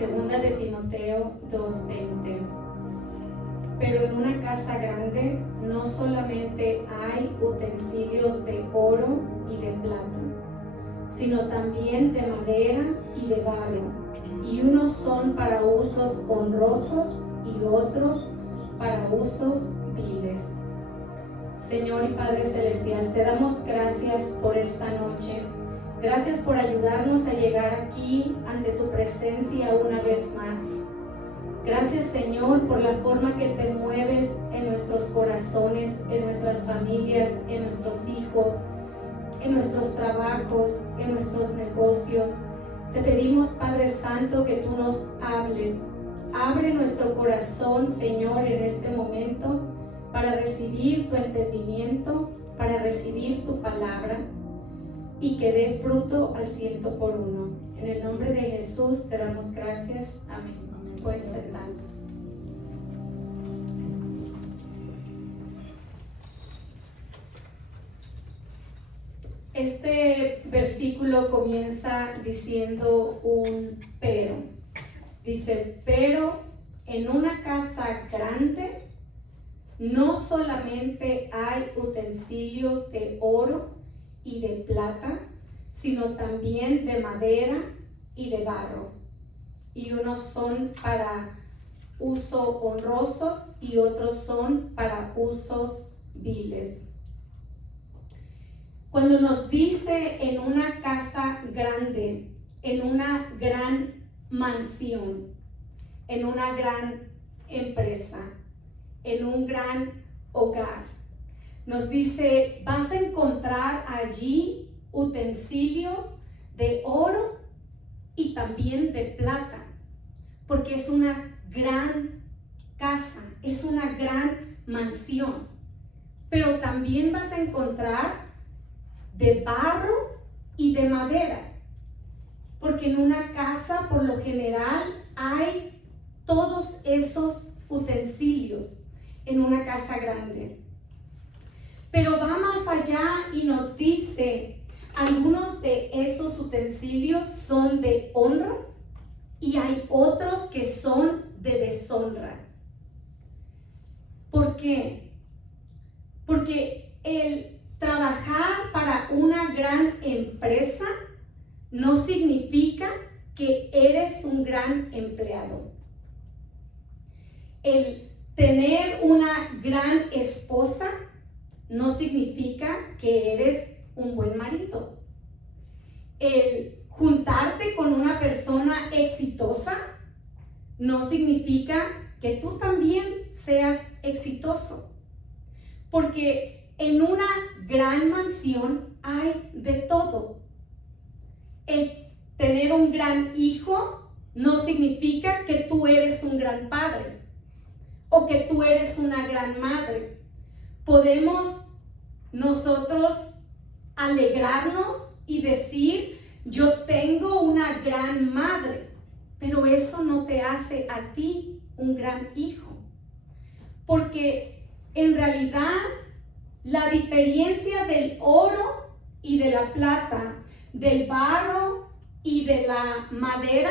Segunda de Timoteo 2:20. Pero en una casa grande no solamente hay utensilios de oro y de plata, sino también de madera y de barro, y unos son para usos honrosos y otros para usos viles. Señor y Padre Celestial, te damos gracias por esta noche. Gracias por ayudarnos a llegar aquí ante tu presencia una vez más. Gracias, Señor, por la forma que te mueves en nuestros corazones, en nuestras familias, en nuestros hijos, en nuestros trabajos, en nuestros negocios. Te pedimos, Padre Santo, que tú nos hables. Abre nuestro corazón, Señor, en este momento para recibir tu entendimiento, para recibir tu palabra y que dé fruto al 100%. En el nombre de Jesús te damos gracias. Amén. Pueden sentarse. Este versículo comienza diciendo un pero. Dice, pero en una casa grande no solamente hay utensilios de oro y de plata, sino también de madera y de barro. Y unos son para uso honrosos y otros son para usos viles. Cuando nos dice en una casa grande, en una gran mansión, en una gran empresa, en un gran hogar, nos dice, vas a encontrar allí utensilios de oro y también de plata, porque es una gran casa, es una gran mansión. Pero también vas a encontrar de barro y de madera, porque en una casa por lo general hay todos esos utensilios en una casa grande. Pero va más allá y nos dice, algunos de esos utensilios son de honra y hay otros que son de deshonra. ¿Por qué? Porque el trabajar para una gran empresa no significa que eres un gran empleado. El tener una gran esposa no significa que eres un buen marido. El juntarte con una persona exitosa no significa que tú también seas exitoso. Porque en una gran mansión hay de todo. El tener un gran hijo no significa que tú eres un gran padre o que tú eres una gran madre. Podemos nosotros alegrarnos y decir, yo tengo una gran madre, pero eso no te hace a ti un gran hijo. Porque en realidad la diferencia del oro y de la plata, del barro y de la madera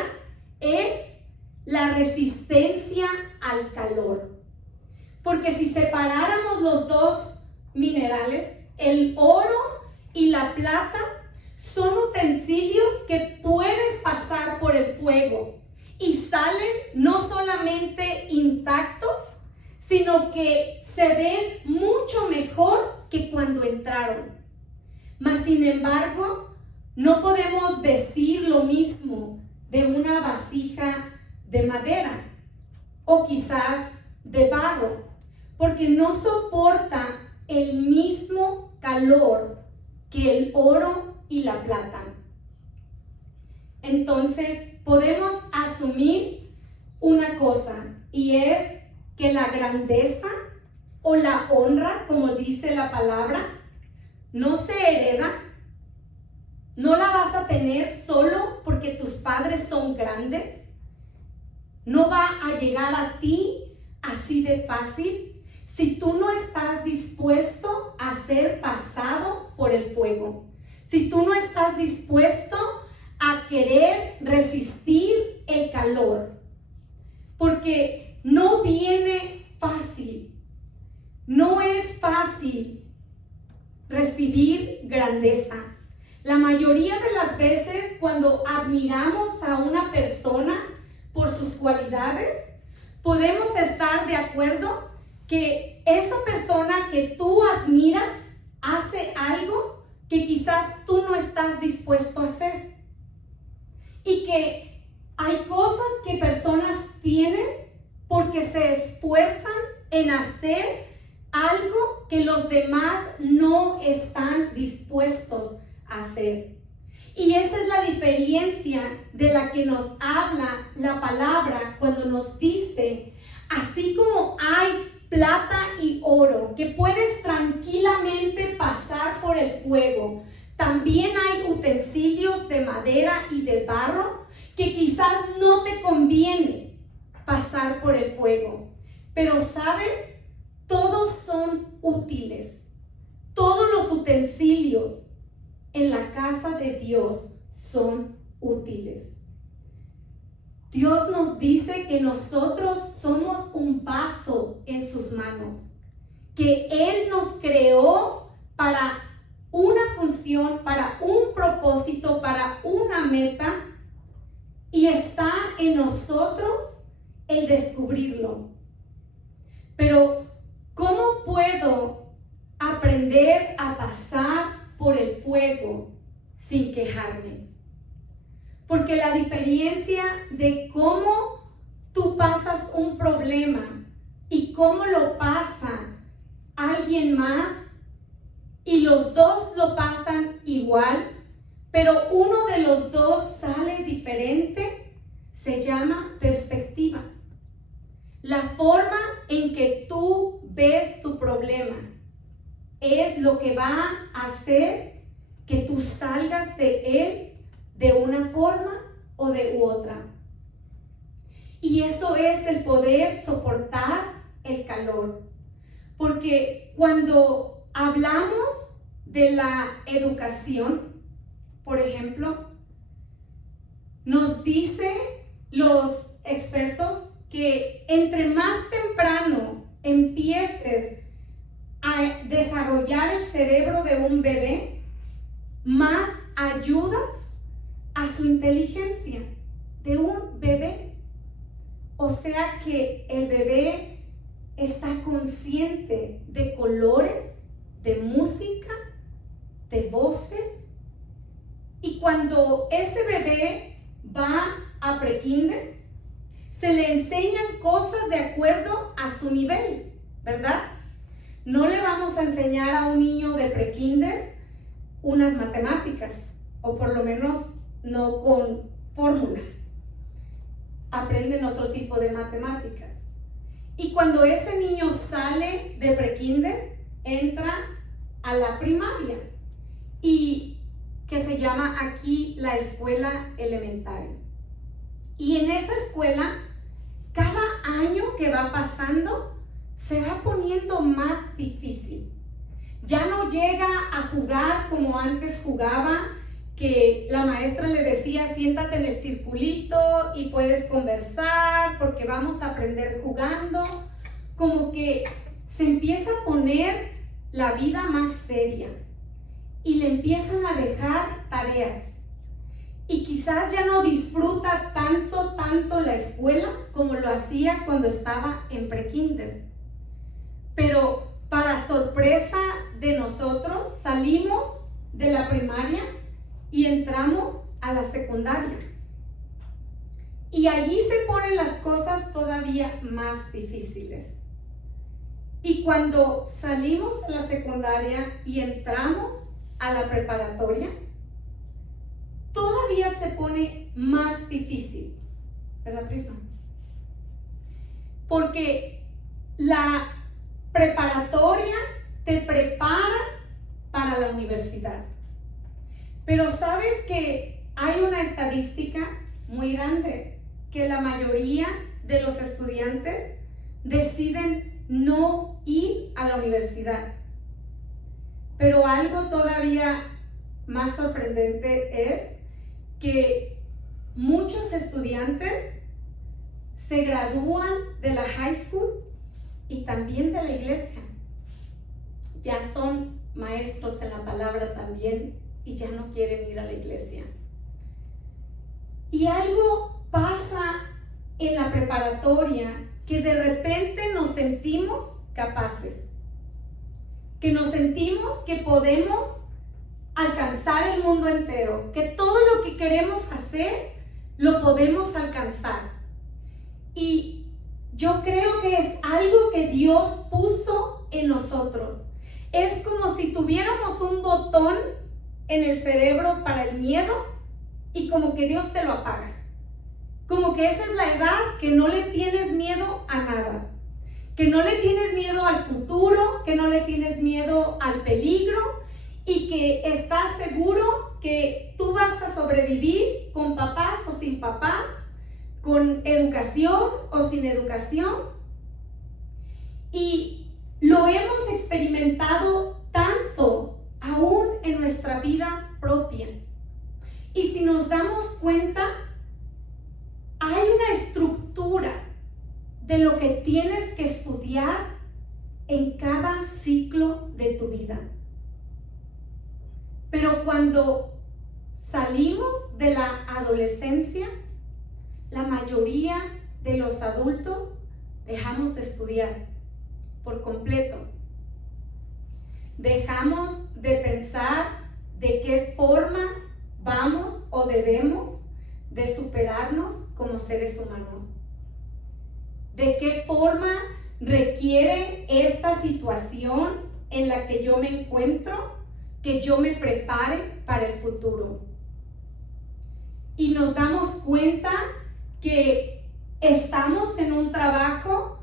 es la resistencia al calor. Porque si separáramos los dos minerales, el oro y la plata son utensilios que puedes pasar por el fuego y salen no solamente intactos, sino que se ven mucho mejor que cuando entraron. Mas sin embargo, no podemos decir lo mismo de una vasija de madera o quizás de barro, porque no soporta el mismo calor que el oro y la plata. Entonces podemos asumir una cosa, y es que la grandeza o la honra, como dice la palabra, no se hereda. No la vas a tener solo porque tus padres son grandes. No va a llegar a ti así de fácil si tú no estás dispuesto a ser pasado por el fuego. Si tú no estás dispuesto a querer resistir el calor, porque no viene fácil. No es fácil recibir grandeza. La mayoría de las veces cuando admiramos a una persona por sus cualidades, podemos estar de acuerdo que esa persona que tú admiras hace algo que quizás tú no estás dispuesto a hacer. Y que hay cosas que personas tienen porque se esfuerzan en hacer algo que los demás no están dispuestos a hacer. Y esa es la diferencia de la que nos habla la palabra cuando nos dice, así como hay plata y oro que puedes tranquilamente pasar por el fuego, también hay utensilios de madera y de barro que quizás no te conviene pasar por el fuego. Pero ¿sabes? Todos son útiles. Todos los utensilios en la casa de Dios son útiles. Dios nos dice que nosotros somos un vaso en sus manos, que Él nos creó para una función, para un propósito, para una meta, y está en nosotros el descubrirlo. Pero ¿cómo puedo aprender a pasar por el fuego sin quejarme? Porque la diferencia de cómo tú pasas un problema y cómo lo pasa alguien más, y los dos lo pasan igual, pero uno de los dos sale diferente, se llama perspectiva. La forma en que tú ves tu problema es lo que va a hacer que tú salgas de él de una forma o de otra. Y eso es el poder soportar el calor. Porque cuando hablamos de la educación, por ejemplo, nos dicen los expertos que entre más temprano empieces a desarrollar el cerebro de un bebé, más ayudas a su inteligencia de un bebé. O sea que el bebé está consciente de colores, de música, de voces. Y cuando ese bebé va a prekinder, se le enseñan cosas de acuerdo a su nivel, ¿verdad? No le vamos a enseñar a un niño de prekinder unas matemáticas, o por lo menos no con fórmulas. Aprenden otro tipo de matemáticas. Y cuando ese niño sale de prekinder, entra a la primaria, y que se llama aquí la escuela elementaria. Y en esa escuela, cada año que va pasando, se va poniendo más difícil. Ya no llega a jugar como antes jugaba, que la maestra le decía, siéntate en el circulito y puedes conversar porque vamos a aprender jugando. Como que se empieza a poner la vida más seria y le empiezan a dejar tareas. Y quizás ya no disfruta tanto la escuela como lo hacía cuando estaba en prekinder. Pero para sorpresa de nosotros, salimos de la primaria y entramos a la secundaria. Y allí se ponen las cosas todavía más difíciles. Y cuando salimos de la secundaria y entramos a la preparatoria, todavía se pone más difícil, ¿verdad, Prisma? Porque la preparatoria te prepara para la universidad. Pero sabes que hay una estadística muy grande, que la mayoría de los estudiantes deciden no ir a la universidad. Pero algo todavía más sorprendente es que muchos estudiantes se gradúan de la high school y también de la iglesia. Ya son maestros en la palabra también y ya no quieren ir a la iglesia. Y algo pasa en la preparatoria que de repente nos sentimos capaces, que nos sentimos que podemos alcanzar el mundo entero, que todo lo que queremos hacer lo podemos alcanzar. Y yo creo que es algo que Dios puso en nosotros. Es como si tuviéramos un botón en el cerebro para el miedo y como que Dios te lo apaga. Como que esa es la edad que no le tienes miedo a nada, que no le tienes miedo al futuro, que no le tienes miedo al peligro y que estás seguro que tú vas a sobrevivir con papás o sin papás, con educación o sin educación. Y lo hemos experimentado tanto aún en nuestra vida propia. Y si nos damos cuenta, hay una estructura de lo que tienes que estudiar en cada ciclo de tu vida. Pero cuando salimos de la adolescencia, la mayoría de los adultos dejamos de estudiar por completo. Dejamos de pensar de qué forma vamos o debemos de superarnos como seres humanos. De qué forma requiere esta situación en la que yo me encuentro que yo me prepare para el futuro. Y nos damos cuenta que estamos en un trabajo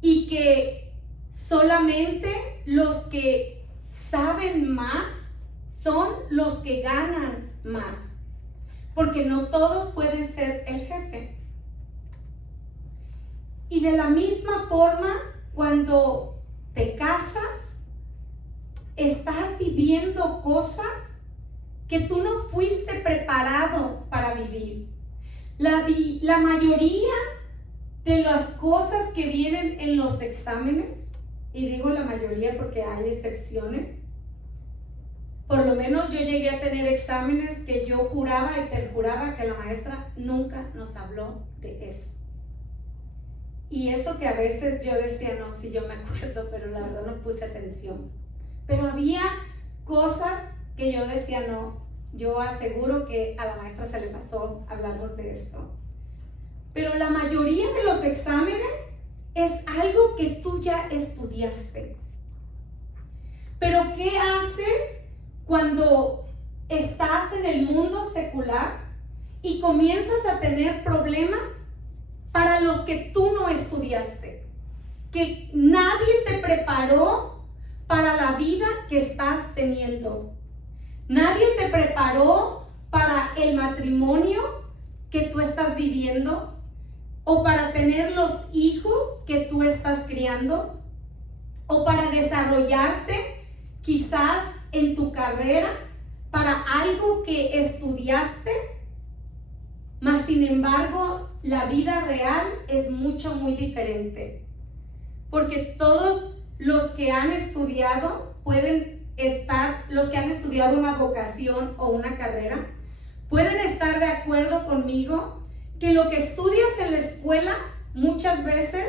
y que solamente los que saben más son los que ganan más, porque no todos pueden ser el jefe. Y de la misma forma, cuando te casas, estás viviendo cosas que tú no fuiste preparado para vivir. La mayoría de las cosas que vienen en los exámenes, y digo la mayoría porque hay excepciones, por lo menos yo llegué a tener exámenes que yo juraba y perjuraba que la maestra nunca nos habló de eso. Y eso que a veces yo decía, no, sí, yo me acuerdo, pero la verdad no puse atención. Pero había cosas que yo decía, no, yo aseguro que a la maestra se le pasó hablarnos de esto. Pero la mayoría de los exámenes es algo que tú ya estudiaste. Pero ¿qué haces cuando estás en el mundo secular y comienzas a tener problemas para los que tú no estudiaste? Que nadie te preparó para la vida que estás teniendo. Nadie te preparó para el matrimonio que tú estás viviendo o para tener los hijos que tú estás criando o para desarrollarte quizás en tu carrera para algo que estudiaste. Mas sin embargo, la vida real es muy diferente, porque todos los que han estudiado los que han estudiado una vocación o una carrera, pueden estar de acuerdo conmigo que lo que estudias en la escuela muchas veces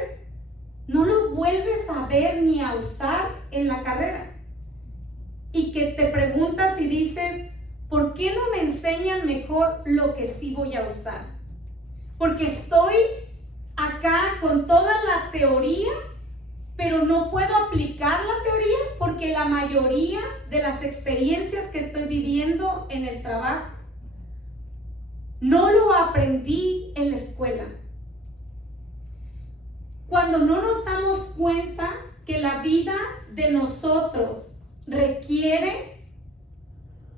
no lo vuelves a ver ni a usar en la carrera. Y que te preguntas y dices, ¿por qué no me enseñan mejor lo que sí voy a usar? Porque estoy acá con toda la teoría, pero no puedo aplicar la teoría porque la mayoría de las experiencias que estoy viviendo en el trabajo no lo aprendí en la escuela. Cuando no nos damos cuenta que la vida de nosotros requiere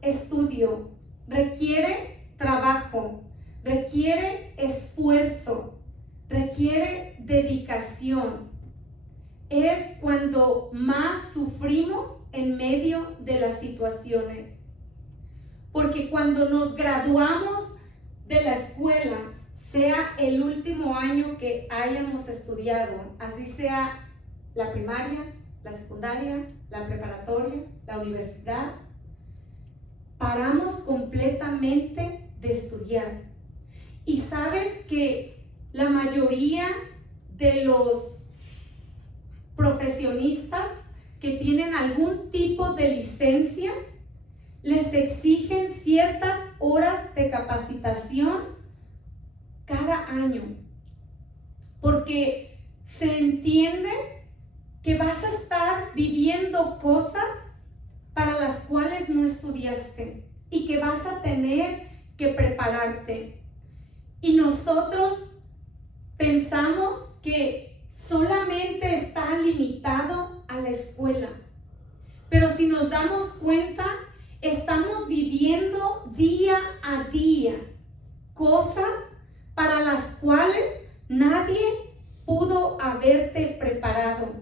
estudio, requiere trabajo, requiere esfuerzo, requiere dedicación, es cuando más sufrimos en medio de las situaciones. Porque cuando nos graduamos de la escuela sea el último año que hayamos estudiado, así sea la primaria, la secundaria, la preparatoria, la universidad, paramos completamente de estudiar. Y sabes que la mayoría de los profesionistas que tienen algún tipo de licencia les exigen ciertas horas de capacitación cada año, porque se entiende que vas a estar viviendo cosas para las cuales no estudiaste y que vas a tener que prepararte. Y nosotros pensamos que solamente está limitado a la escuela, pero si nos damos cuenta, estamos viviendo día a día cosas para las cuales nadie pudo haberte preparado.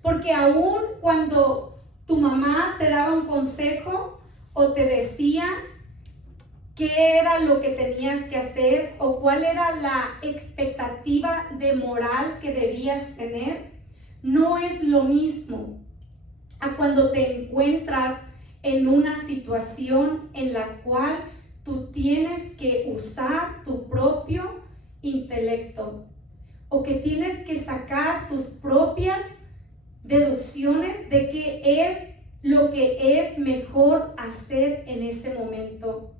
Porque aún cuando tu mamá te daba un consejo o te decía qué era lo que tenías que hacer o cuál era la expectativa de moral que debías tener, no es lo mismo a cuando te encuentras en una situación en la cual tú tienes que usar tu propio intelecto o que tienes que sacar tus propias deducciones de qué es lo que es mejor hacer en ese momento.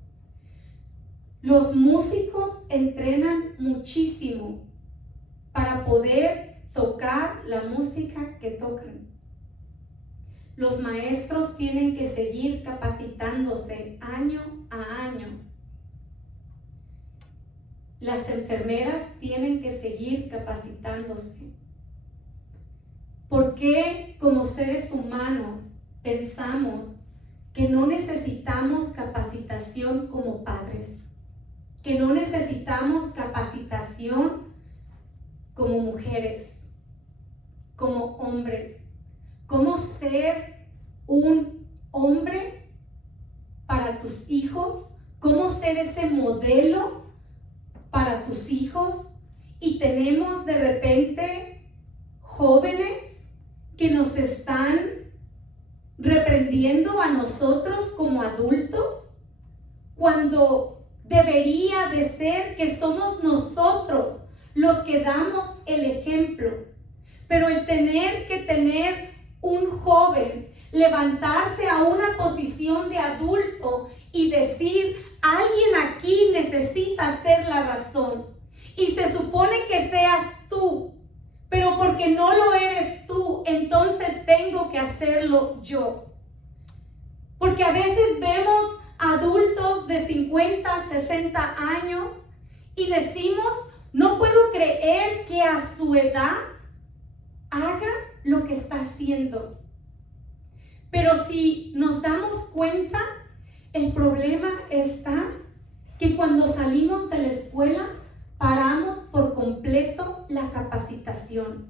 Los músicos entrenan muchísimo para poder tocar la música que tocan. Los maestros tienen que seguir capacitándose año a año. Las enfermeras tienen que seguir capacitándose. ¿Por qué como seres humanos pensamos que no necesitamos capacitación como padres? Que no necesitamos capacitación como mujeres, como hombres. ¿Cómo ser un hombre para tus hijos? ¿Cómo ser ese modelo para tus hijos? Y tenemos de repente jóvenes que nos están reprendiendo a nosotros como adultos, cuando debería de ser que somos nosotros los que damos el ejemplo. Pero el tener que tener un joven levantarse a una posición de adulto y decir, alguien aquí necesita ser la razón, y se supone que seas tú, pero porque no lo eres tú, entonces tengo que hacerlo yo. Porque a veces vemos adultos de 50, 60 años y decimos, no puedo creer que a su edad haga lo que está haciendo. Pero si nos damos cuenta, el problema está que cuando salimos de la escuela paramos por completo la capacitación.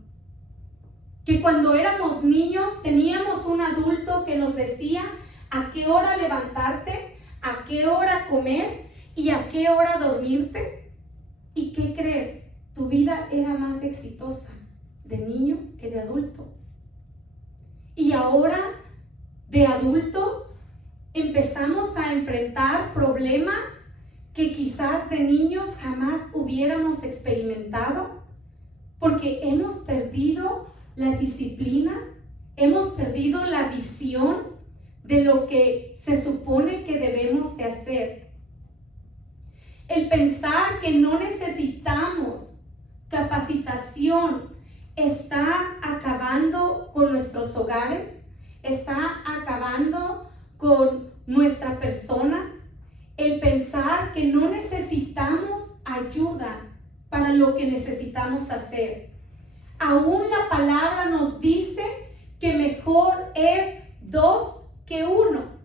Que cuando éramos niños teníamos un adulto que nos decía a qué hora levantarte, a qué hora comer y a qué hora dormirte. ¿Y qué crees? Tu vida era más exitosa de niño que de adulto. Y ahora, de adultos, empezamos a enfrentar problemas que quizás de niños jamás hubiéramos experimentado, porque hemos perdido la disciplina, hemos perdido la visión de lo que se supone que debemos de hacer. El pensar que no necesitamos capacitación está acabando con nuestros hogares, está acabando con nuestra persona. El pensar que no necesitamos ayuda para lo que necesitamos hacer. Aún la palabra nos dice que mejor es 2 que 1.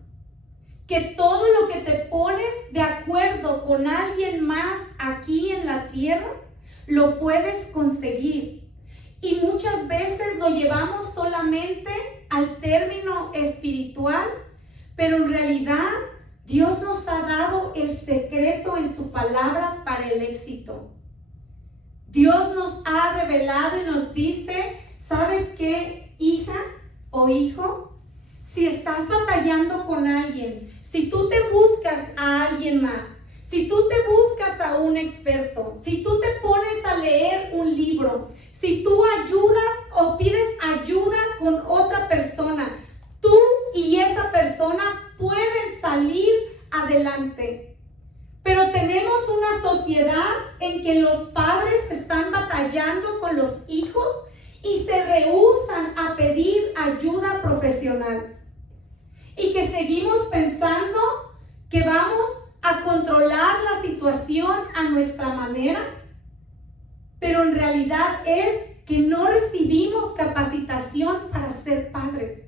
Que todo lo que te pones de acuerdo con alguien más aquí en la tierra, lo puedes conseguir. Y muchas veces lo llevamos solamente al término espiritual, pero en realidad Dios nos ha dado el secreto en su palabra para el éxito. Dios nos ha revelado y nos dice, ¿sabes qué, hija o hijo? Si estás batallando con alguien, si tú te buscas a alguien más, si tú te buscas a un experto, si tú te pones a leer un libro, si tú ayudas o pides ayuda con otra persona, tú y esa persona pueden salir adelante. Pero tenemos una sociedad en que los padres están batallando con los hijos y se rehúsan a pedir ayuda profesional. Y que seguimos pensando que vamos a controlar la situación a nuestra manera, pero en realidad es que no recibimos capacitación para ser padres,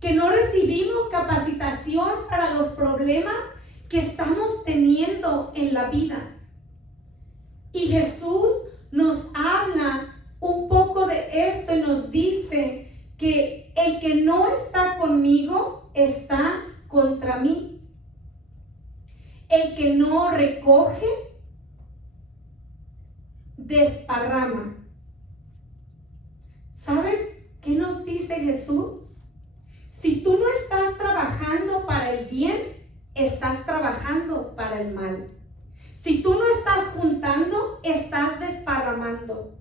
que no recibimos capacitación para los problemas que estamos teniendo en la vida. Y Jesús nos habla un poco de esto y nos dice que el que no está conmigo está contra mí. El que no recoge, desparrama. ¿Sabes qué nos dice Jesús? Si tú no estás trabajando para el bien, estás trabajando para el mal. Si tú no estás juntando, estás desparramando.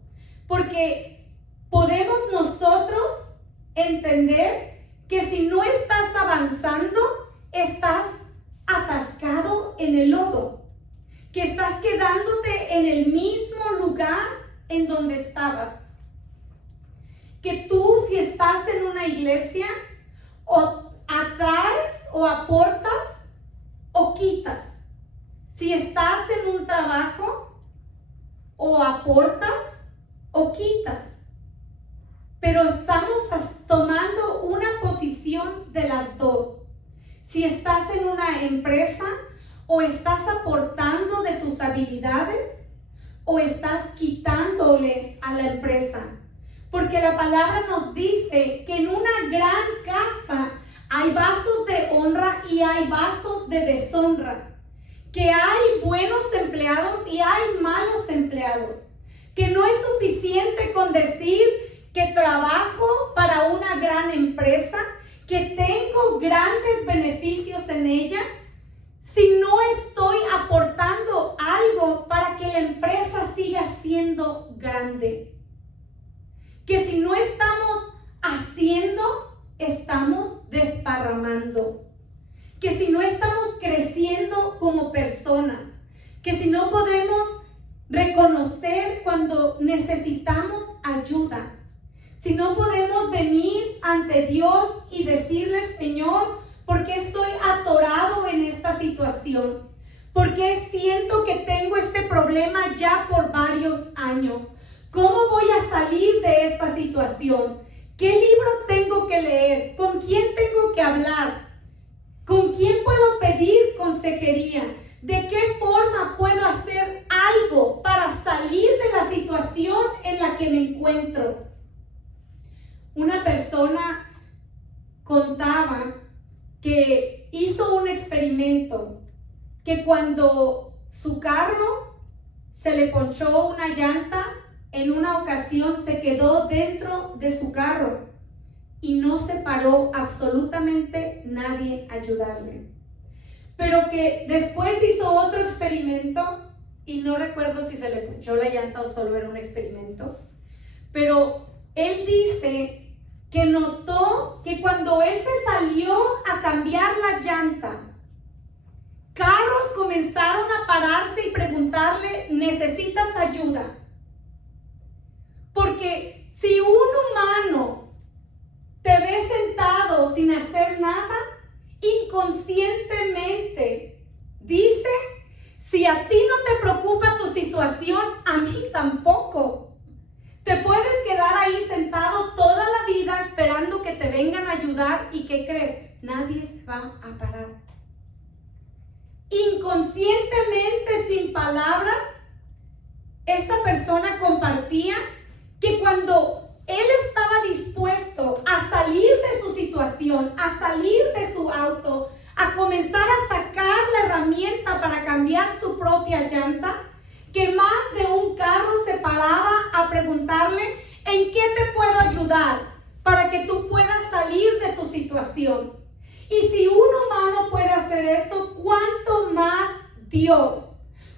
Porque podemos nosotros entender que si no estás avanzando, estás atascado en el lodo, que estás quedándote en el mismo lugar en donde estabas. Que tú, si estás en una iglesia, o atraes o aportas o quitas. Si estás en un trabajo, o aportas o quitas. Pero estamos tomando una posición de las dos. Si estás en una empresa, o estás aportando de tus habilidades, o estás quitándole a la empresa. Porque la palabra nos dice que en una gran casa hay vasos de honra y hay vasos de deshonra. Que hay buenos empleados y hay malos empleados. Que no es suficiente con decir que trabajo para una gran empresa, que tengo grandes beneficios en ella, si no estoy aportando algo para que la empresa siga siendo grande. Que si no estamos haciendo, estamos desparramando. Que si no estamos creciendo como personas, que si no podemos reconocer cuando necesitamos ayuda, si no podemos venir ante Dios y decirle, Señor, ¿por qué estoy atorado en esta situación? ¿Por qué siento que tengo este problema ya por varios años? ¿Cómo voy a salir de esta situación? ¿Qué libro tengo que leer? ¿Con quién tengo que hablar? ¿Con quién puedo pedir consejería? ¿De qué forma puedo hacer algo para salir de la situación en la que me encuentro? Una persona contaba que hizo un experimento, que cuando su carro se le ponchó una llanta, en una ocasión se quedó dentro de su carro y no se paró absolutamente nadie a ayudarle. Pero que después hizo otro experimento, y no recuerdo si se le ponchó la llanta o solo era un experimento, pero él dice que notó que cuando él se salió a cambiar la llanta, carros comenzaron a pararse y preguntarle, ¿necesitas ayuda? Porque si un humano te ve sentado sin hacer nada, inconscientemente dice, si a ti no te preocupa tu situación, a mí tampoco. Te puedes quedar ahí sentado toda la vida esperando que te vengan a ayudar, y ¿qué crees? Nadie se va a parar. Inconscientemente, sin palabras, esta persona compartía que cuando él estaba dispuesto a salir de su situación, a salir de su auto, a comenzar a sacar para cambiar su propia llanta, que más de un carro se paraba a preguntarle: ¿en qué te puedo ayudar para que tú puedas salir de tu situación? Y si un humano puede hacer esto, ¿cuánto más Dios?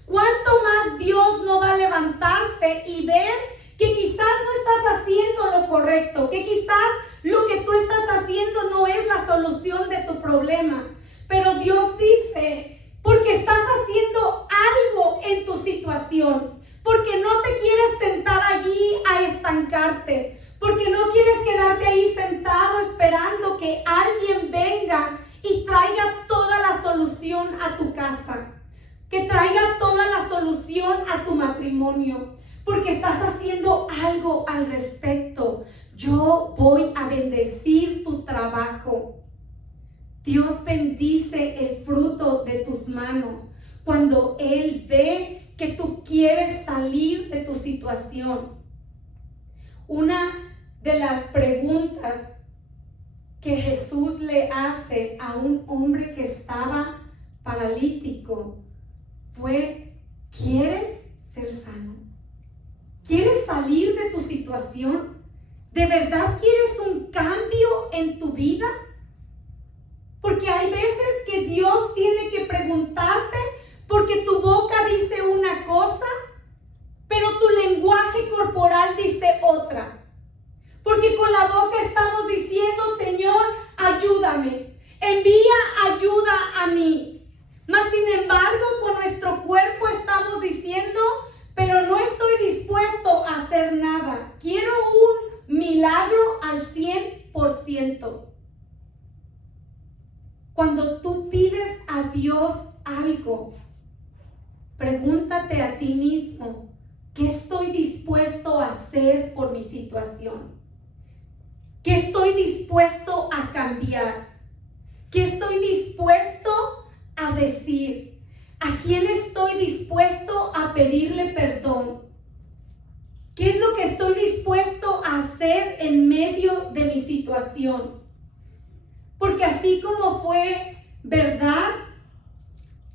¿Cuánto más Dios no va a levantarse y ver que quizás no estás haciendo lo correcto, que quizás lo que tú estás haciendo no es la solución de tu problema? Pero Dios dice, porque estás haciendo algo en tu situación, porque no te quieres sentar allí a estancarte, porque no quieres quedarte ahí sentado esperando que alguien venga y traiga toda la solución a tu casa, que traiga toda la solución a tu matrimonio, porque estás haciendo algo al respecto. Yo voy a bendecir tu trabajo. Dios bendice el fruto de tus manos cuando Él ve que tú quieres salir de tu situación. Una de las preguntas que Jesús le hace a un hombre que estaba paralítico fue: ¿quieres ser sano? ¿Quieres salir de tu situación? ¿De verdad quieres un cambio en tu vida? Porque hay veces que Dios tiene que preguntarte, porque tu boca dice una cosa, pero tu lenguaje corporal dice otra. Porque con la boca estamos diciendo: Señor, ayúdame, envía ayuda a mí. Mas sin embargo, con nuestro cuerpo estamos diciendo: pero no estoy dispuesto a hacer nada. Quiero un milagro al 100%. Cuando tú pides a Dios algo, pregúntate a ti mismo: ¿qué estoy dispuesto a hacer por mi situación? ¿Qué estoy dispuesto a cambiar? ¿Qué estoy dispuesto a decir? ¿A quién estoy dispuesto a pedirle perdón? ¿Qué es lo que estoy dispuesto a hacer en medio de mi situación? Porque así como fue verdad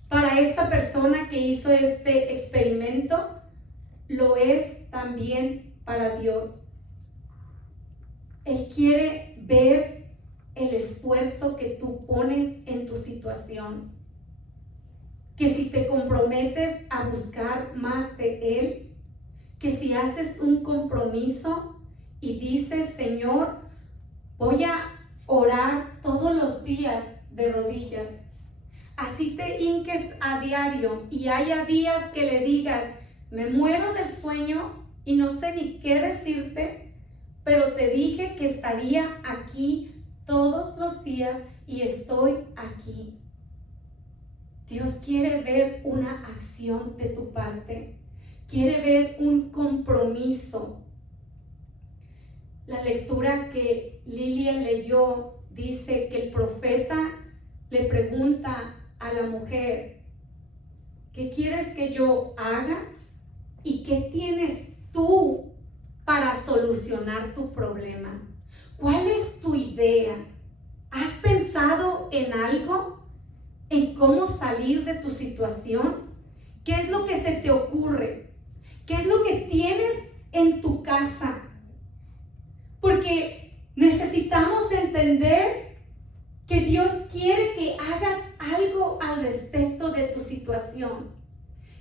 para esta persona que hizo este experimento, lo es también para Dios. Él quiere ver el esfuerzo que tú pones en tu situación. Que si te comprometes a buscar más de Él, que si haces un compromiso y dices: Señor, voy a orar todos los días de rodillas. Así te hinques a diario y haya días que le digas: me muero del sueño y no sé ni qué decirte, pero te dije que estaría aquí todos los días y estoy aquí. Dios quiere ver una acción de tu parte, quiere ver un compromiso. La lectura que Lilia leyó dice que el profeta le pregunta a la mujer: ¿qué quieres que yo haga? ¿Y qué tienes tú para solucionar tu problema? ¿Cuál es tu idea? ¿Has pensado en algo? ¿En cómo salir de tu situación? ¿Qué es lo que se te ocurre? ¿Qué es lo que tienes en tu casa? Porque necesitamos entender que Dios quiere que hagas algo al respecto de tu situación.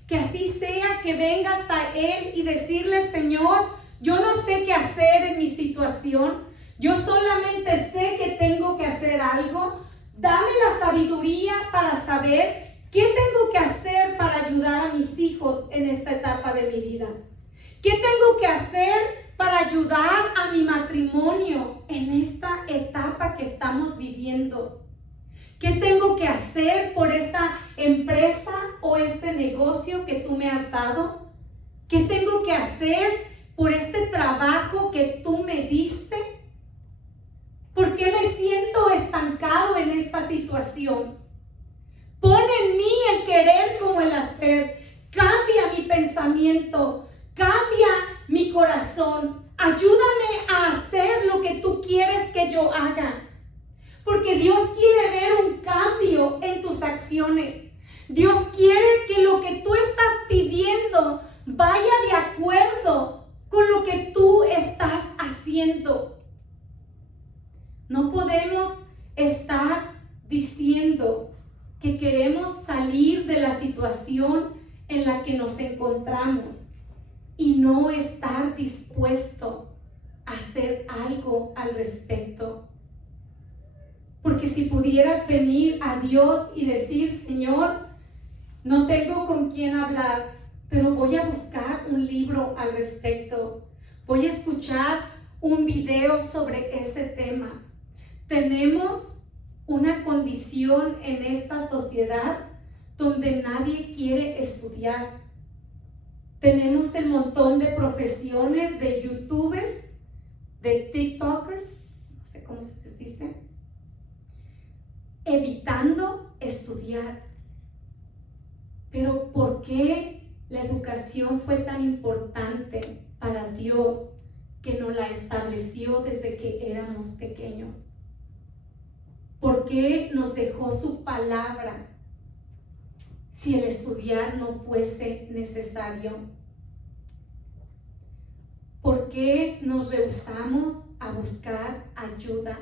Que así sea, que vengas a Él y decirle: Señor, yo no sé qué hacer en mi situación. Yo solamente sé que tengo que hacer algo. Dame la sabiduría para saber qué tengo que hacer para ayudar a mis hijos en esta etapa de mi vida. ¿Qué tengo que hacer para ayudar a mi matrimonio en esta etapa que estamos viviendo? ¿Qué tengo que hacer por esta empresa o este negocio que tú me has dado? ¿Qué tengo que hacer por este trabajo que tú me diste? ¿Por qué me siento estancado en esta situación? Pon en mí el querer como el hacer. Cambia mi pensamiento, cambia mi corazón. Ayúdame a hacer lo que tú quieres que yo haga. Porque Dios quiere ver un cambio en tus acciones. Dios quiere que lo que tú estás pidiendo vaya de acuerdo con lo que tú estás haciendo. No podemos estar diciendo que queremos salir de la situación en la que nos encontramos y no estar dispuesto a hacer algo al respecto. Porque si pudieras venir a Dios y decir: Señor, no tengo con quién hablar, pero voy a buscar un libro al respecto, voy a escuchar un video sobre ese tema. Tenemos una condición en esta sociedad donde nadie quiere estudiar. Tenemos el montón de profesiones de youtubers, de tiktokers, no sé cómo se les dice, evitando estudiar. Pero ¿por qué la educación fue tan importante para Dios que nos la estableció desde que éramos pequeños? ¿Por qué nos dejó su palabra si el estudiar no fuese necesario? ¿Por qué nos rehusamos a buscar ayuda?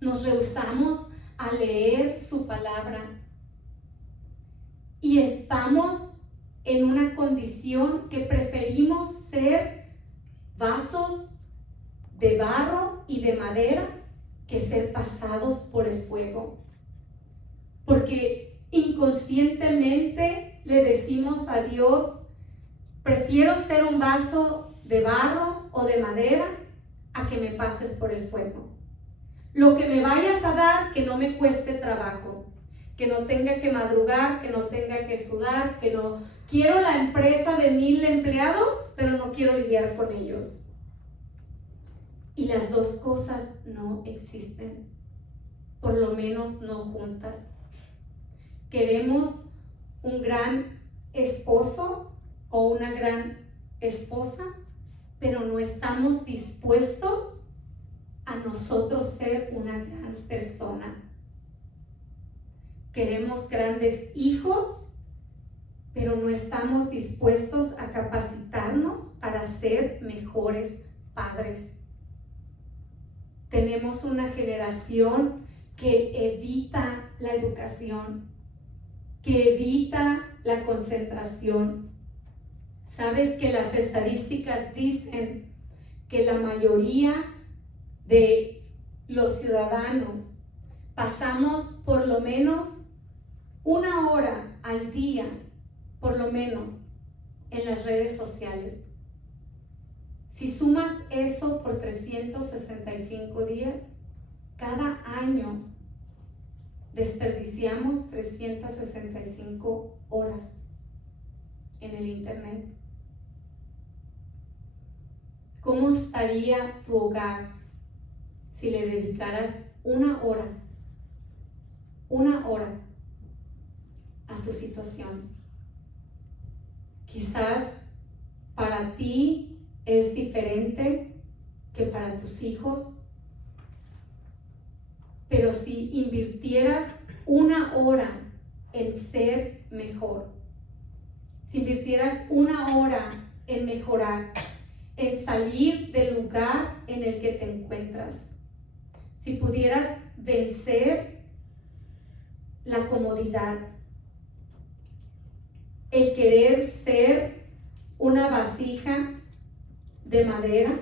Nos rehusamos a leer su palabra y estamos en una condición que preferimos ser vasos de barro y de madera que ser pasados por el fuego, porque inconscientemente le decimos a Dios: prefiero ser un vaso de barro o de madera a que me pases por el fuego. Lo que me vayas a dar, que no me cueste trabajo, que no tenga que madrugar, que no tenga que sudar, que no quiero la empresa de 1000 empleados, pero no quiero lidiar con ellos. Y las dos cosas no existen, por lo menos no juntas. Queremos un gran esposo o una gran esposa, pero no estamos dispuestos a nosotros ser una gran persona. Queremos grandes hijos, pero no estamos dispuestos a capacitarnos para ser mejores padres. Tenemos una generación que evita la educación, que evita la concentración. Sabes que las estadísticas dicen que la mayoría de los ciudadanos pasamos por lo menos 1 hora al día, por lo menos, en las redes sociales. Si sumas eso por 365 días, cada año desperdiciamos 365 horas en el internet. ¿Cómo estaría tu hogar si le dedicaras 1 hora a tu situación? Quizás para ti es diferente que para tus hijos, pero si invirtieras 1 hora en ser mejor, si invirtieras 1 hora en mejorar, en salir del lugar en el que te encuentras, si pudieras vencer la comodidad, el querer ser una vasija de madera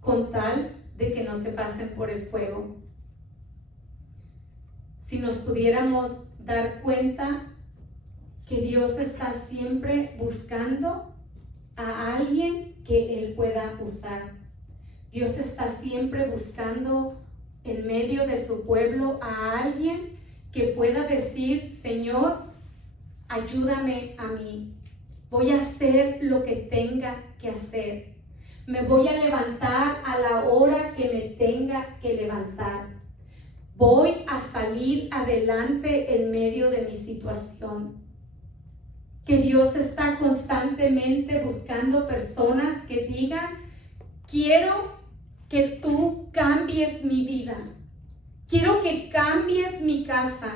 con tal de que no te pasen por el fuego. Si nos pudiéramos dar cuenta que Dios está siempre buscando a alguien que Él pueda usar. Dios está siempre buscando en medio de su pueblo a alguien que pueda decir: Señor, ayúdame a mí. Voy a hacer lo que tenga que hacer. Me voy a levantar a la hora que me tenga que levantar. Voy a salir adelante en medio de mi situación. Que Dios está constantemente buscando personas que digan: quiero que tú cambies mi vida. Quiero que cambies mi casa.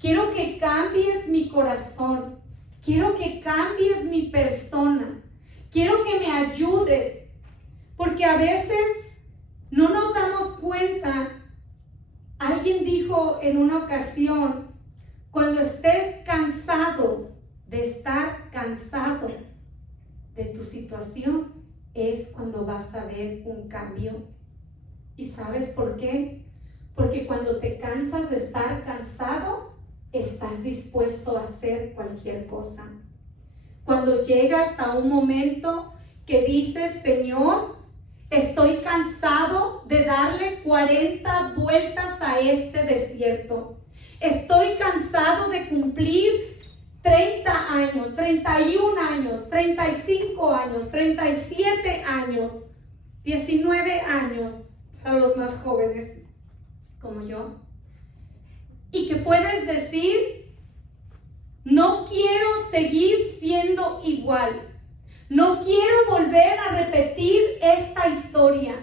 Quiero que cambies mi corazón. Quiero que cambies mi persona. Quiero que me ayudes. Porque a veces no nos damos cuenta. Alguien dijo en una ocasión, cuando estés cansado de estar cansado de tu situación, es cuando vas a ver un cambio. ¿Y sabes por qué? Porque cuando te cansas de estar cansado, estás dispuesto a hacer cualquier cosa. Cuando llegas a un momento que dices, Señor, estoy cansado de darle 40 vueltas a este desierto. Estoy cansado de cumplir 30 años, 31 años, 35 años, 37 años, 19 años para los más jóvenes como yo. Y que puedes decir, no quiero seguir siendo igual. No quiero volver a repetir esta historia.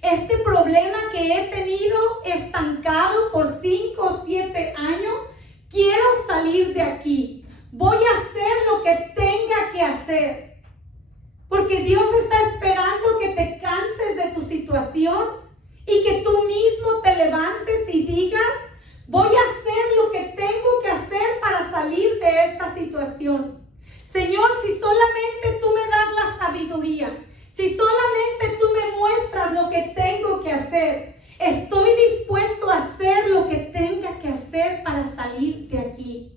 Este problema que he tenido estancado por 5 o 7 años, quiero salir de aquí. Voy a hacer lo que tenga que hacer. Porque Dios está esperando que te canses de tu situación y que tú mismo te levantes y digas, voy a hacer lo que tengo que hacer para salir de esta situación. Señor, si solamente tú me das la sabiduría, si solamente tú me muestras lo que tengo que hacer, estoy dispuesto a hacer lo que tenga que hacer para salir de aquí.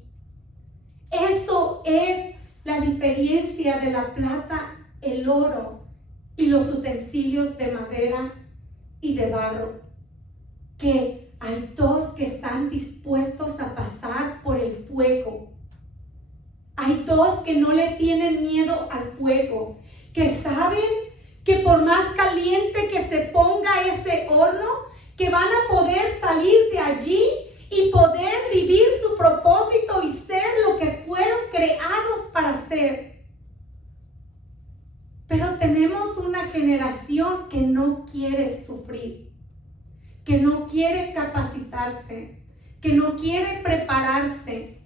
Eso es la diferencia de la plata, el oro y los utensilios de madera y de barro. Que hay dos que están dispuestos a pasar por el fuego. Hay dos que no le tienen miedo al fuego, que saben que por más caliente que se ponga ese horno, que van a poder salir de allí y poder vivir su propósito y ser lo que fueron creados para ser. Pero tenemos una generación que no quiere sufrir, que no quiere capacitarse, que no quiere prepararse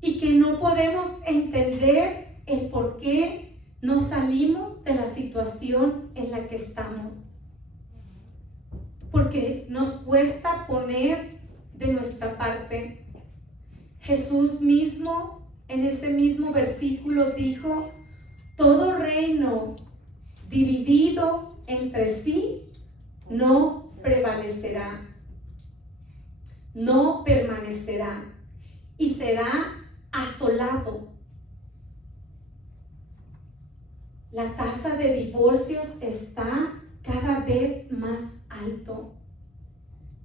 y que no podemos entender el por qué no salimos de la situación en la que estamos. Porque nos cuesta poner de nuestra parte. Jesús mismo, en ese mismo versículo, dijo, todo reino dividido entre sí no prevalecerá, no permanecerá y será asolado. La tasa de divorcios está cada vez más alto.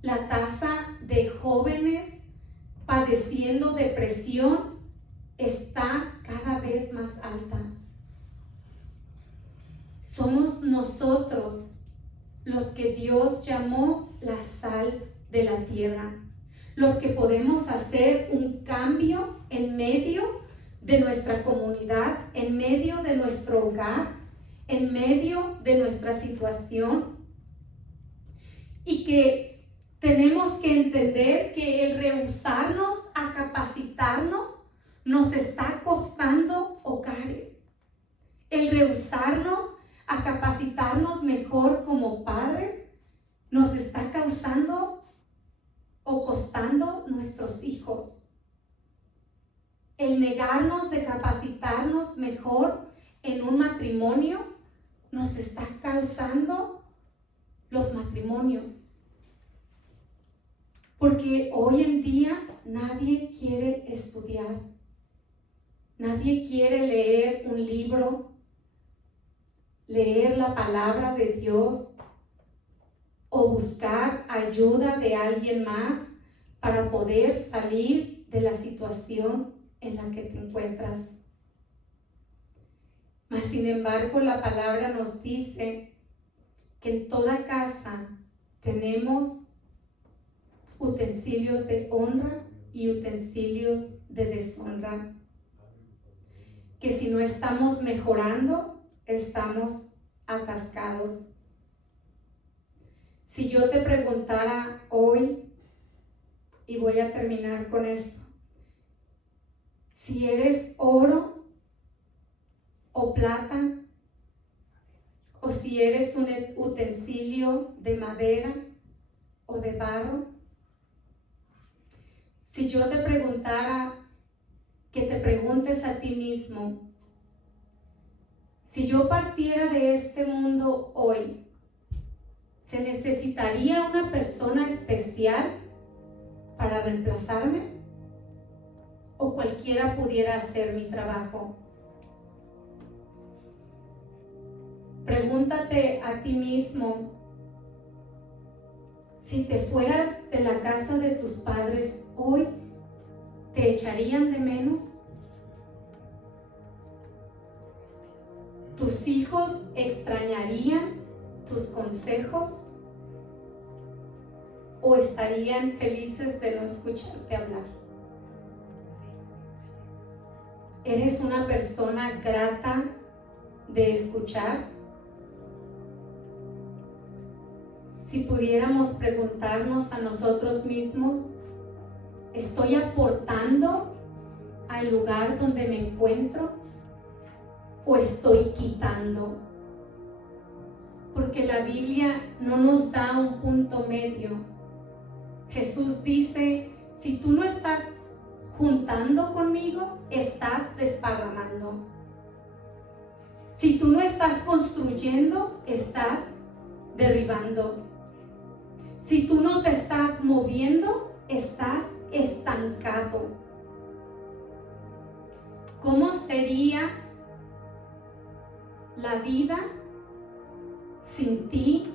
La tasa de jóvenes padeciendo depresión está cada vez más alta. Somos nosotros los que Dios llamó la sal de la tierra, los que podemos hacer un cambio en medio de nuestra comunidad, en medio de nuestro hogar, en medio de nuestra situación, y que tenemos que entender que el rehusarnos a capacitarnos nos está costando hogares. El rehusarnos a capacitarnos mejor como padres nos está causando o costando nuestros hijos. El negarnos de capacitarnos mejor en un matrimonio nos está causando los matrimonios. Porque hoy en día nadie quiere estudiar, nadie quiere leer un libro, leer la palabra de Dios o buscar ayuda de alguien más para poder salir de la situación en la que te encuentras. Mas sin embargo, la palabra nos dice que en toda casa tenemos utensilios de honra y utensilios de deshonra. Que si no estamos mejorando, estamos atascados. Si yo te preguntara hoy, y voy a terminar con esto. Si eres oro o plata, o si eres un utensilio de madera o de barro, si yo te preguntara, que te preguntes a ti mismo, si yo partiera de este mundo hoy, ¿se necesitaría una persona especial para reemplazarme? ¿O cualquiera pudiera hacer mi trabajo? Pregúntate a ti mismo, si te fueras de la casa de tus padres hoy, ¿te echarían de menos? ¿Tus hijos extrañarían tus consejos? ¿O estarían felices de no escucharte hablar? ¿Eres una persona grata de escuchar? Si pudiéramos preguntarnos a nosotros mismos, ¿estoy aportando al lugar donde me encuentro o estoy quitando? Porque la Biblia no nos da un punto medio. Jesús dice, si tú no estás juntando conmigo, estás desparramando. Si tú no estás construyendo, estás derribando. Si tú no te estás moviendo, estás estancado. ¿Cómo sería la vida sin ti?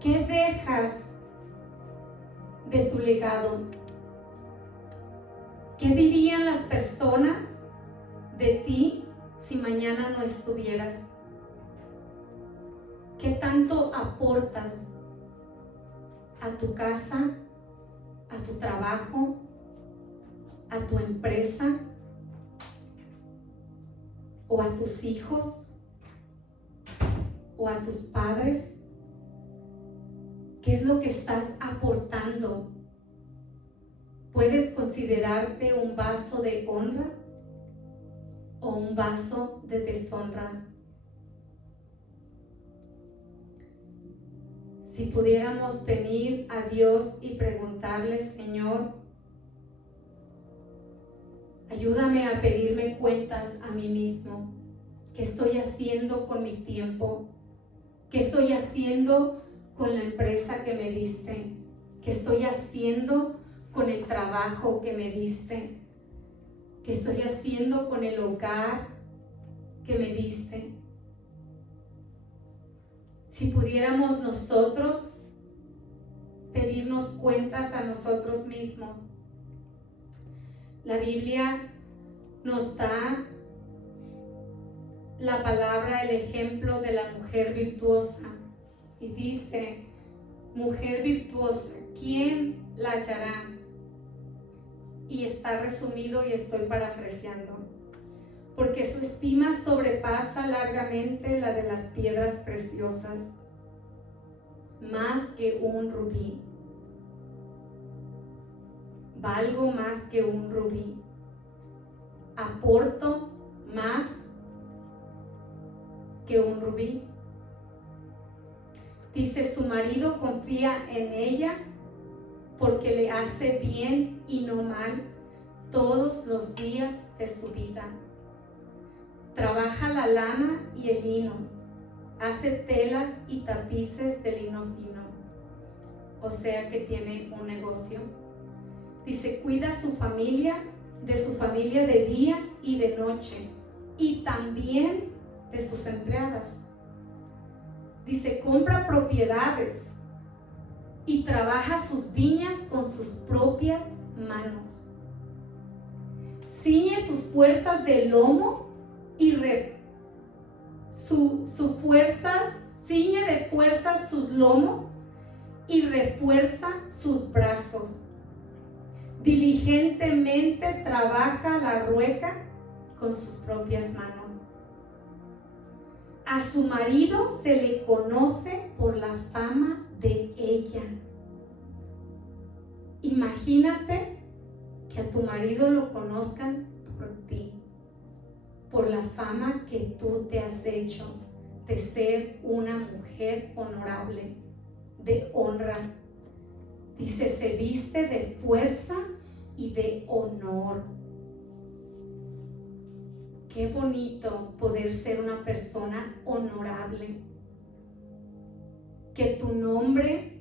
¿Qué dejas de tu legado? ¿Qué dirían las personas de ti si mañana no estuvieras? ¿Qué tanto aportas a tu casa, a tu trabajo, a tu empresa o a tus hijos o a tus padres? ¿Qué es lo que estás aportando? ¿Puedes considerarte un vaso de honra o un vaso de deshonra? Si pudiéramos venir a Dios y preguntarle, Señor, ayúdame a pedirme cuentas a mí mismo. ¿Qué estoy haciendo con mi tiempo? ¿Qué estoy haciendo con la empresa que me diste? ¿Qué estoy haciendo con el trabajo que me diste? ¿Qué estoy haciendo con el hogar que me diste? Si pudiéramos nosotros pedirnos cuentas a nosotros mismos. La Biblia nos da la palabra, el ejemplo de la mujer virtuosa. Y dice, mujer virtuosa, ¿quién la hallará? Y está resumido y estoy parafraseando. Porque su estima sobrepasa largamente la de las piedras preciosas, más que un rubí. Valgo más que un rubí. Aporto más que un rubí. Dice, su marido confía en ella porque le hace bien y no mal todos los días de su vida. Trabaja la lana y el lino, hace telas y tapices de lino fino. O sea que tiene un negocio. Dice, cuida su familia, de su familia de día y de noche, y también de sus empleadas. Dice, compra propiedades y trabaja sus viñas con sus propias manos. Ciñe sus fuerzas de lomo y su fuerza, ciñe de fuerza sus lomos y refuerza sus brazos. Diligentemente trabaja la rueca con sus propias manos. A su marido se le conoce por la fama de ella. Imagínate que a tu marido lo conozcan por ti, por la fama que tú te has hecho de ser una mujer honorable, de honra. Dice, se viste de fuerza y de honor. Qué bonito poder ser una persona honorable. Que tu nombre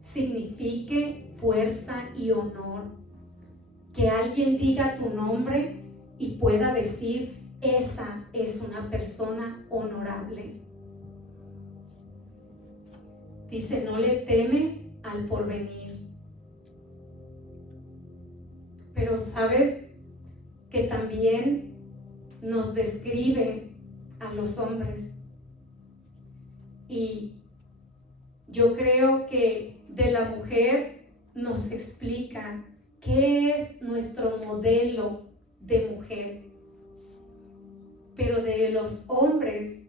signifique fuerza y honor. Que alguien diga tu nombre y pueda decir, esa es una persona honorable. Dice, no le teme al porvenir. Pero sabes que también nos describe a los hombres. Y yo creo que de la mujer nos explica qué es nuestro modelo de mujer. Pero de los hombres,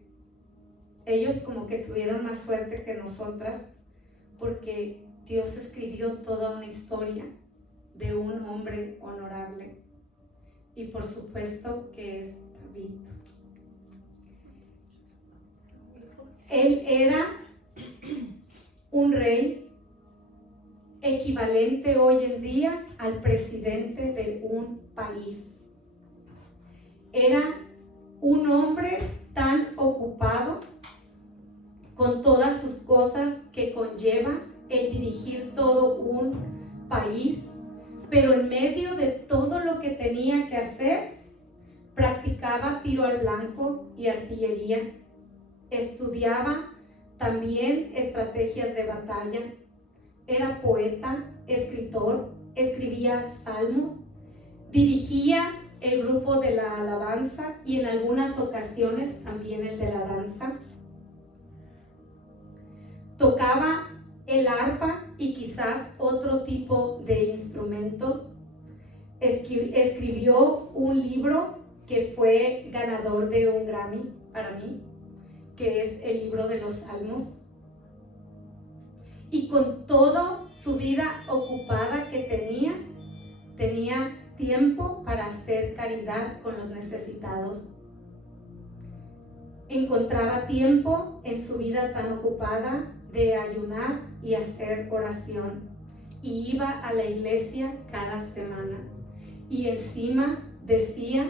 ellos como que tuvieron más suerte que nosotras, porque Dios escribió toda una historia de un hombre honorable. Y por supuesto que es David. Él era un rey equivalente hoy en día al presidente de un país. Era un hombre tan ocupado con todas sus cosas que conlleva el dirigir todo un país, pero en medio de todo lo que tenía que hacer, practicaba tiro al blanco y artillería, estudiaba también estrategias de batalla, era poeta, escritor, escribía salmos, dirigía el grupo de la alabanza y en algunas ocasiones también el de la danza. Tocaba el arpa y quizás otro tipo de instrumentos. Escribió un libro que fue ganador de un Grammy para mí, que es el libro de los Salmos. Y con toda su vida ocupada que tenía tiempo para hacer caridad con los necesitados. Encontraba tiempo en su vida tan ocupada de ayunar y hacer oración, y iba a la iglesia cada semana, y encima decía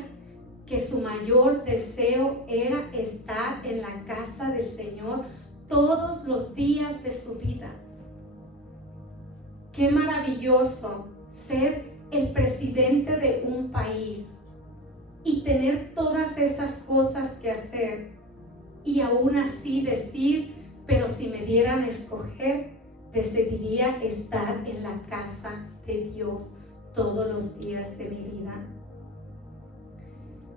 que su mayor deseo era estar en la casa del Señor todos los días de su vida. Qué maravilloso ser el presidente de un país y tener todas esas cosas que hacer, y aún así decir, pero si me dieran a escoger, decidiría estar en la casa de Dios todos los días de mi vida.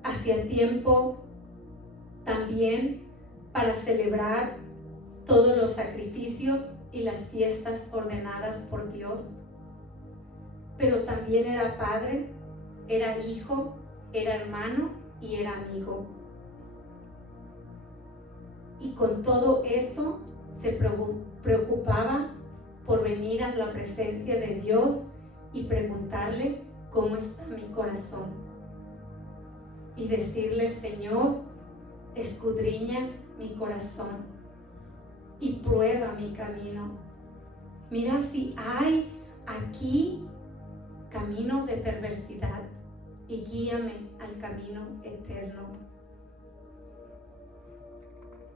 Hacía tiempo también para celebrar todos los sacrificios y las fiestas ordenadas por Dios, pero también era padre, era hijo, era hermano y era amigo. Y con todo eso se preocupaba por venir a la presencia de Dios y preguntarle cómo está mi corazón. Y decirle, Señor, escudriña mi corazón y prueba mi camino. Mira si hay aquí camino de perversidad y guíame al camino eterno.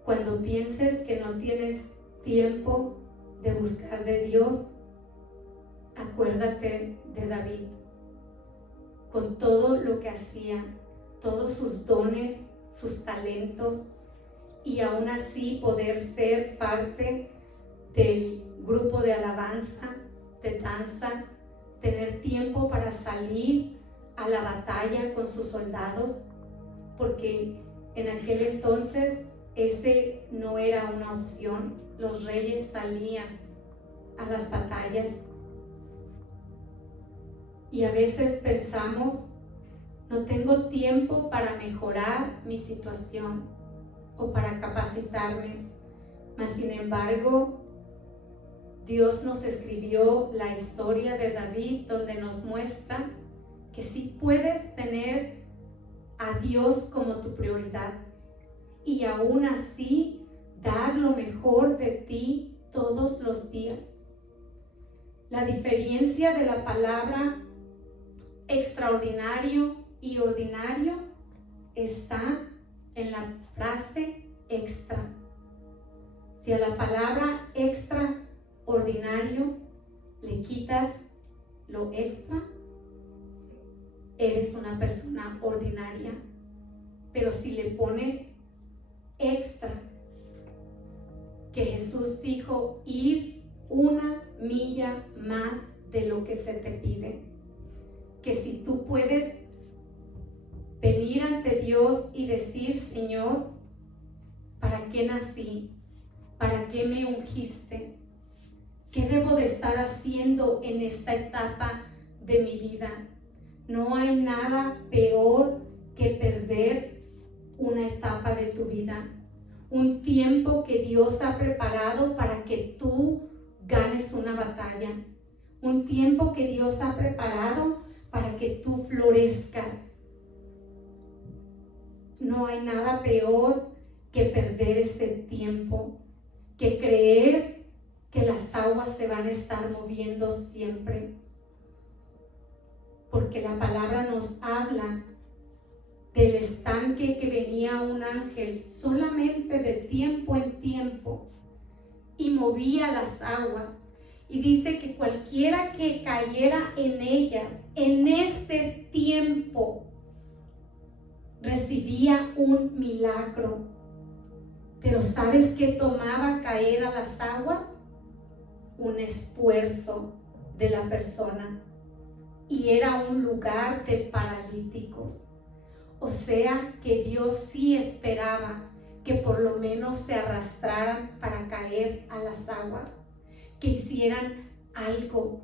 Cuando pienses que no tienes tiempo de buscar de Dios, acuérdate de David, con todo lo que hacía, todos sus dones, sus talentos, y aún así poder ser parte del grupo de alabanza, de danza, tener tiempo para salir a la batalla con sus soldados, porque en aquel entonces ese no era una opción. Los reyes salían a las batallas. Y a veces pensamos, no tengo tiempo para mejorar mi situación o para capacitarme, mas sin embargo, Dios nos escribió la historia de David, donde nos muestra que sí puedes tener a Dios como tu prioridad y aún así dar lo mejor de ti todos los días. La diferencia de la palabra extraordinario y ordinario está en la frase extra. Si a la palabra extraordinario le quitas lo extra, eres una persona ordinaria. Pero si le pones extra, que Jesús dijo, ir 1 milla más de lo que se te pide, que si tú puedes venir ante Dios y decir, Señor, ¿para qué nací? ¿Para qué me ungiste? ¿Qué debo de estar haciendo en esta etapa de mi vida? No hay nada peor que perder una etapa de tu vida, un tiempo que Dios ha preparado para que tú ganes una batalla, un tiempo que Dios ha preparado para que tú florezcas. No hay nada peor que perder ese tiempo, que creer que las aguas se van a estar moviendo siempre. Porque la palabra nos habla del estanque que venía un ángel solamente de tiempo en tiempo y movía las aguas. Y dice que cualquiera que cayera en ellas en este tiempo recibía un milagro. Pero ¿sabes qué tomaba caer a las aguas? Un esfuerzo de la persona. Y era un lugar de paralíticos. O sea que Dios sí esperaba que por lo menos se arrastraran para caer a las aguas, que hicieran algo.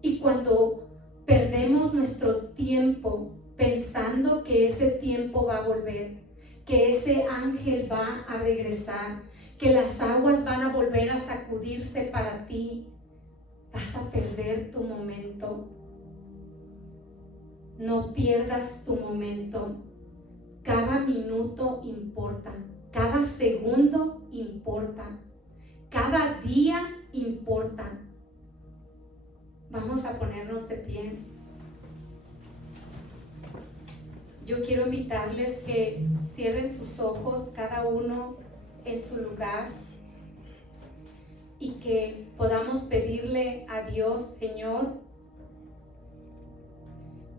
Y cuando perdemos nuestro tiempo pensando que ese tiempo va a volver, que ese ángel va a regresar, que las aguas van a volver a sacudirse para ti, vas a perder tu momento. No pierdas tu momento. Cada minuto importa, cada segundo importa, cada día importa. Vamos a ponernos de pie. Yo quiero invitarles que cierren sus ojos, cada uno en su lugar, y que podamos pedirle a Dios, Señor,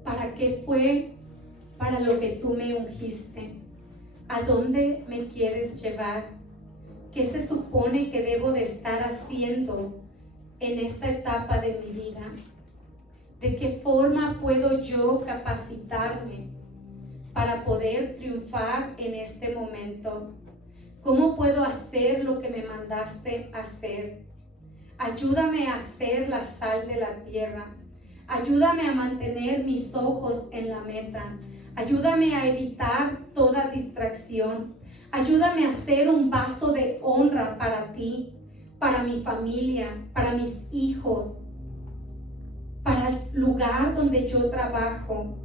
¿para qué fue para lo que tú me ungiste? ¿A dónde me quieres llevar? ¿Qué se supone que debo de estar haciendo en esta etapa de mi vida? ¿De qué forma puedo yo capacitarme para poder triunfar en este momento? ¿Cómo puedo hacer lo que me mandaste hacer? Ayúdame a ser la sal de la tierra. Ayúdame a mantener mis ojos en la meta. Ayúdame a evitar toda distracción. Ayúdame a ser un vaso de honra para ti, para mi familia, para mis hijos, para el lugar donde yo trabajo.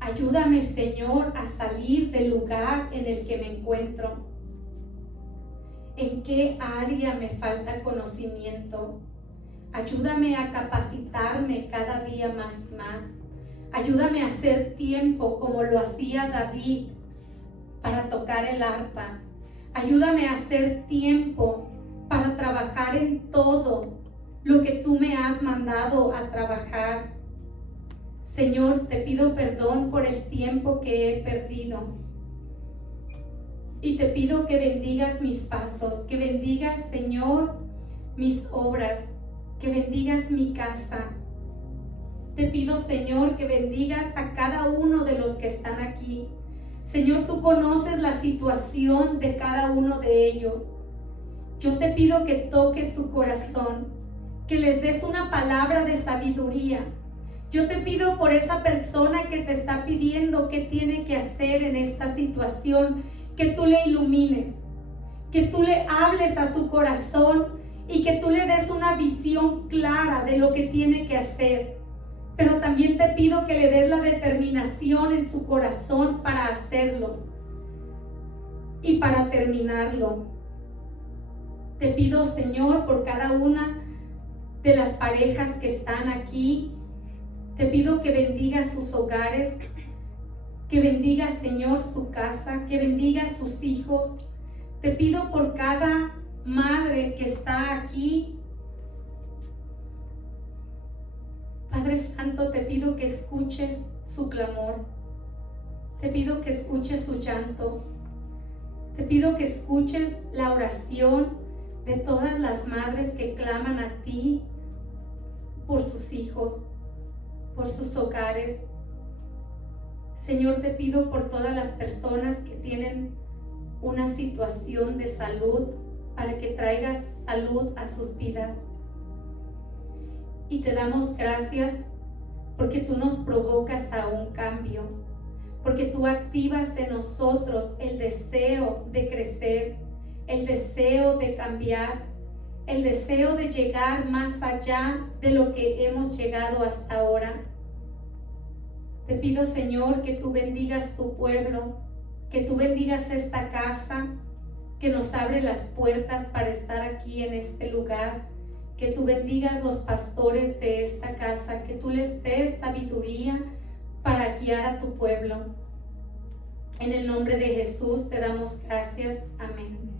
Ayúdame, Señor, a salir del lugar en el que me encuentro. ¿En qué área me falta conocimiento? Ayúdame a capacitarme cada día más. Ayúdame a hacer tiempo como lo hacía David para tocar el arpa. Ayúdame a hacer tiempo para trabajar en todo lo que tú me has mandado a trabajar. Señor, te pido perdón por el tiempo que he perdido. Y te pido que bendigas mis pasos, que bendigas, Señor, mis obras, que bendigas mi casa. Te pido, Señor, que bendigas a cada uno de los que están aquí. Señor, tú conoces la situación de cada uno de ellos. Yo te pido que toques su corazón, que les des una palabra de sabiduría. Yo te pido por esa persona que te está pidiendo qué tiene que hacer en esta situación, que tú le ilumines, que tú le hables a su corazón y que tú le des una visión clara de lo que tiene que hacer. Pero también te pido que le des la determinación en su corazón para hacerlo y para terminarlo. Te pido, Señor, por cada una de las parejas que están aquí. Te pido que bendiga sus hogares, que bendiga, Señor, su casa, que bendiga sus hijos. Te pido por cada madre que está aquí. Padre Santo, te pido que escuches su clamor. Te pido que escuches su llanto. Te pido que escuches la oración de todas las madres que claman a ti por sus hijos, por sus hogares. Señor, te pido por todas las personas que tienen una situación de salud, para que traigas salud a sus vidas. Y te damos gracias porque tú nos provocas a un cambio, porque tú activas en nosotros el deseo de crecer, el deseo de cambiar, el deseo de llegar más allá de lo que hemos llegado hasta ahora. Te pido, Señor, que tú bendigas tu pueblo, que tú bendigas esta casa, que nos abre las puertas para estar aquí en este lugar, que tú bendigas los pastores de esta casa, que tú les des sabiduría para guiar a tu pueblo. En el nombre de Jesús te damos gracias. Amén.